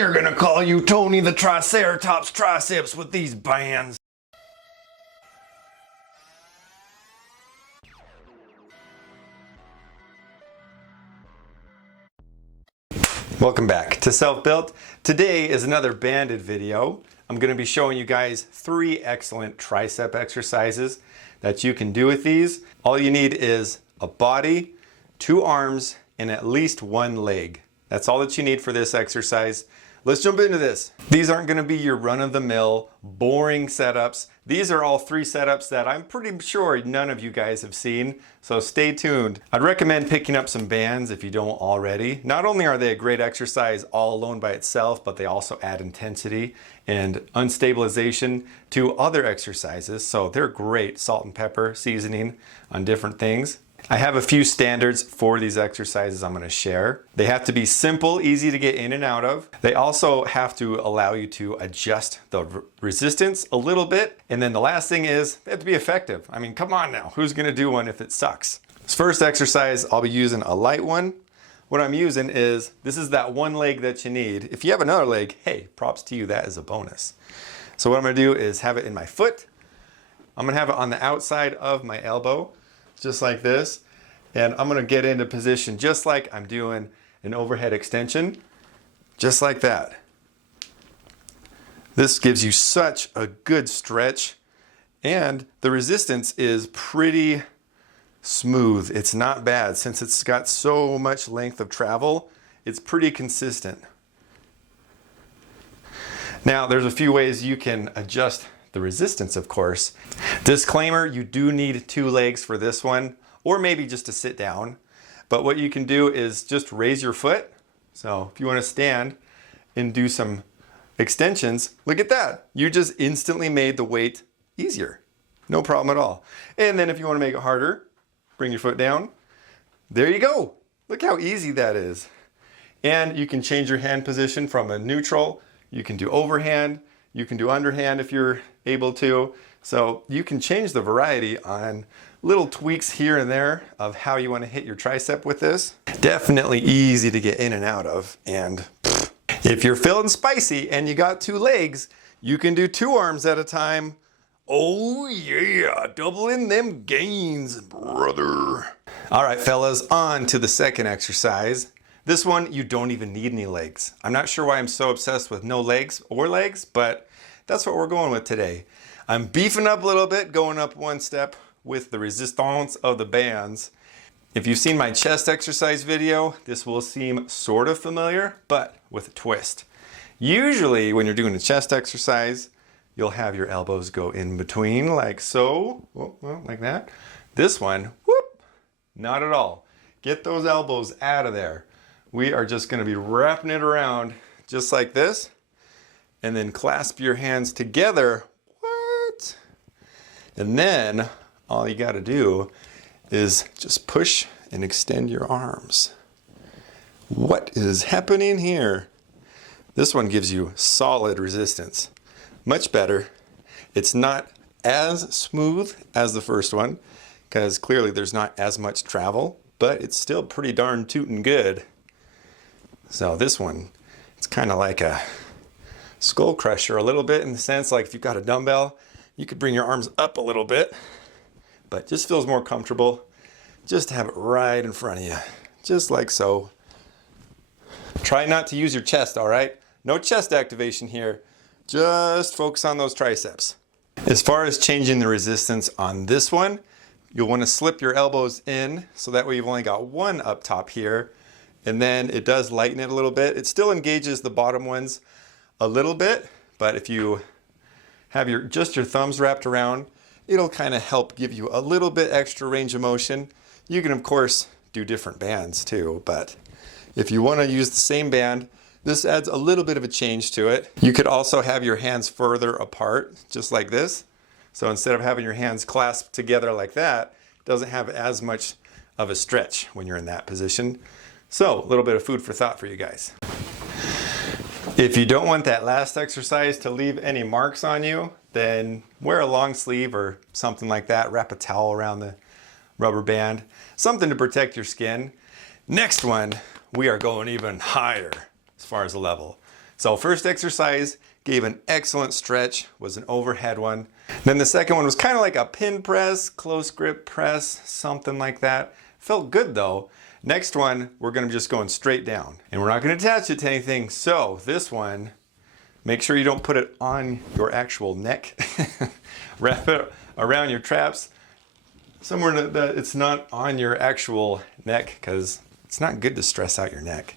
They're gonna call you Tony the Triceratops Triceps with these bands. Welcome back to Self-Built. Today is another banded video. I'm going to be showing you guys 3 excellent tricep exercises that you can do with these. All you need is a body, 2 arms, and at least 1 leg. That's all that you need for this exercise. Let's jump into this. These aren't going to be your run-of-the-mill, boring setups. These are all 3 setups that I'm pretty sure none of you guys have seen, so stay tuned. I'd recommend picking up some bands if you don't already. Not only are they a great exercise all alone by itself, but they also add intensity and unstabilization to other exercises, so they're great salt and pepper seasoning on different things. I have a few standards for these exercises I'm going to share. They have to be simple, easy to get in and out of. They also have to allow you to adjust the resistance a little bit. And then the last thing is they have to be effective. I mean, come on now, who's going to do one if it sucks? This first exercise, I'll be using a light one. What I'm using is, this is that 1 leg that you need. If you have another leg, hey, props to you, that is a bonus. So what I'm going to do is have it in my foot. I'm going to have it on the outside of my elbow, just like this, and I'm gonna get into position just like I'm doing an overhead extension, just like that. This gives you such a good stretch, and the resistance is pretty smooth. It's not bad. Since it's got so much length of travel, it's pretty consistent. Now, there's a few ways you can adjust the resistance, of course. Disclaimer, you do need 2 legs for this one, or maybe just to sit down. But what you can do is just raise your foot. So if you want to stand and do some extensions, look at that. You just instantly made the weight easier. No problem at all. And then if you want to make it harder, bring your foot down. There you go. Look how easy that is. And you can change your hand position from a neutral. You can do overhand. You can do underhand if you're able to. So you can change the variety on little tweaks here and there of how you want to hit your tricep with this. Definitely easy to get in and out of. And if you're feeling spicy and you got 2 legs, you can do 2 arms at a time. Oh yeah, doubling them gains, brother. All right, fellas, on to the second exercise. This one, you don't even need any legs. I'm not sure why I'm so obsessed with no legs or legs, but that's what we're going with today. I'm beefing up a little bit, going up 1 step with the resistance of the bands. If you've seen my chest exercise video, this will seem sort of familiar, but with a twist. Usually when you're doing a chest exercise, you'll have your elbows go in between like so, well, like that. This one, whoop, not at all. Get those elbows out of there. We are just going to be wrapping it around just like this, and then clasp your hands together. What? And then all you got to do is just push and extend your arms. What is happening here? This one gives you solid resistance. Much better. It's not as smooth as the first one, because clearly there's not as much travel, but it's still pretty darn tootin' good. So this one, it's kind of like a skull crusher a little bit, in the sense like if you've got a dumbbell, you could bring your arms up a little bit, but just feels more comfortable just to have it right in front of you, just like so. Try not to use your chest, all right? No chest activation here. Just focus on those triceps. As far as changing the resistance on this one, you'll want to slip your elbows in, so that way you've only got 1 up top here. And then it does lighten it a little bit. It still engages the bottom ones a little bit, but if you have just your thumbs wrapped around, it'll kind of help give you a little bit extra range of motion. You can of course do different bands too, but if you want to use the same band, this adds a little bit of a change to it. You could also have your hands further apart, just like this. So instead of having your hands clasped together like that, it doesn't have as much of a stretch when you're in that position. So, a little bit of food for thought for you guys. If you don't want that last exercise to leave any marks on you, then wear a long sleeve or something like that. Wrap a towel around the rubber band. Something to protect your skin. Next one, we are going even higher as far as the level. So first exercise gave an excellent stretch, was an overhead one. Then the second one was kind of like a pin press, close grip press, something like that. Felt good though. Next one, we're gonna just going straight down. And we're not gonna attach it to anything. So this one, make sure you don't put it on your actual neck. Wrap it around your traps, somewhere that it's not on your actual neck, because it's not good to stress out your neck.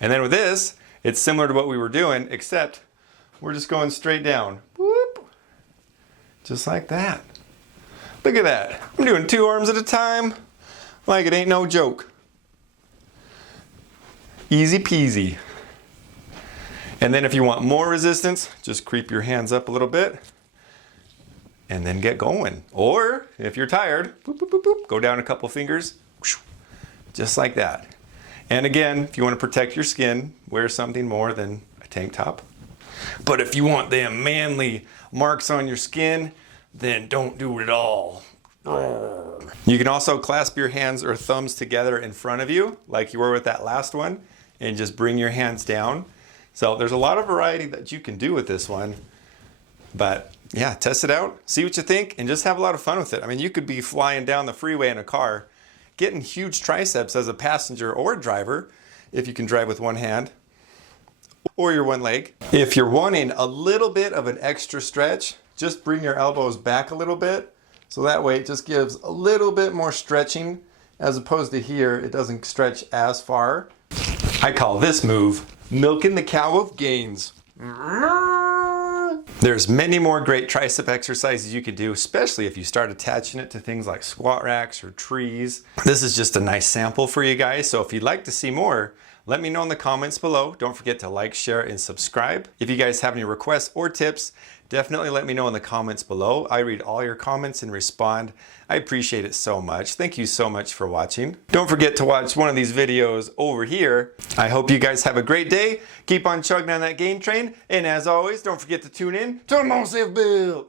And then with this, it's similar to what we were doing, except we're just going straight down. Whoop. Just like that. Look at that. I'm doing 2 arms at a time, like it ain't no joke. Easy peasy. And then if you want more resistance, just creep your hands up a little bit and then get going. Or if you're tired, boop, boop, boop, boop, go down a couple fingers, just like that. And again, if you want to protect your skin, wear something more than a tank top. But if you want them manly marks on your skin, then don't do it at all. You can also clasp your hands or thumbs together in front of you, like you were with that last one, and just bring your hands down. So there's a lot of variety that you can do with this one. But yeah, test it out, see what you think, and just have a lot of fun with it. I mean, you could be flying down the freeway in a car, getting huge triceps as a passenger or driver, if you can drive with one hand, or your one leg. If you're wanting a little bit of an extra stretch, just bring your elbows back a little bit. So that way it just gives a little bit more stretching, as opposed to here, it doesn't stretch as far. I call this move milking the cow of gains. There's many more great tricep exercises you could do, especially if you start attaching it to things like squat racks or trees. This is just a nice sample for you guys, so if you'd like to see more, let me know in the comments below. Don't forget to like, share, and subscribe. If you guys have any requests or tips, definitely let me know in the comments below. I read all your comments and respond. I appreciate it so much. Thank you so much for watching. Don't forget to watch one of these videos over here. I hope you guys have a great day. Keep on chugging on that gain train. And as always, don't forget to tune in to Massive Build.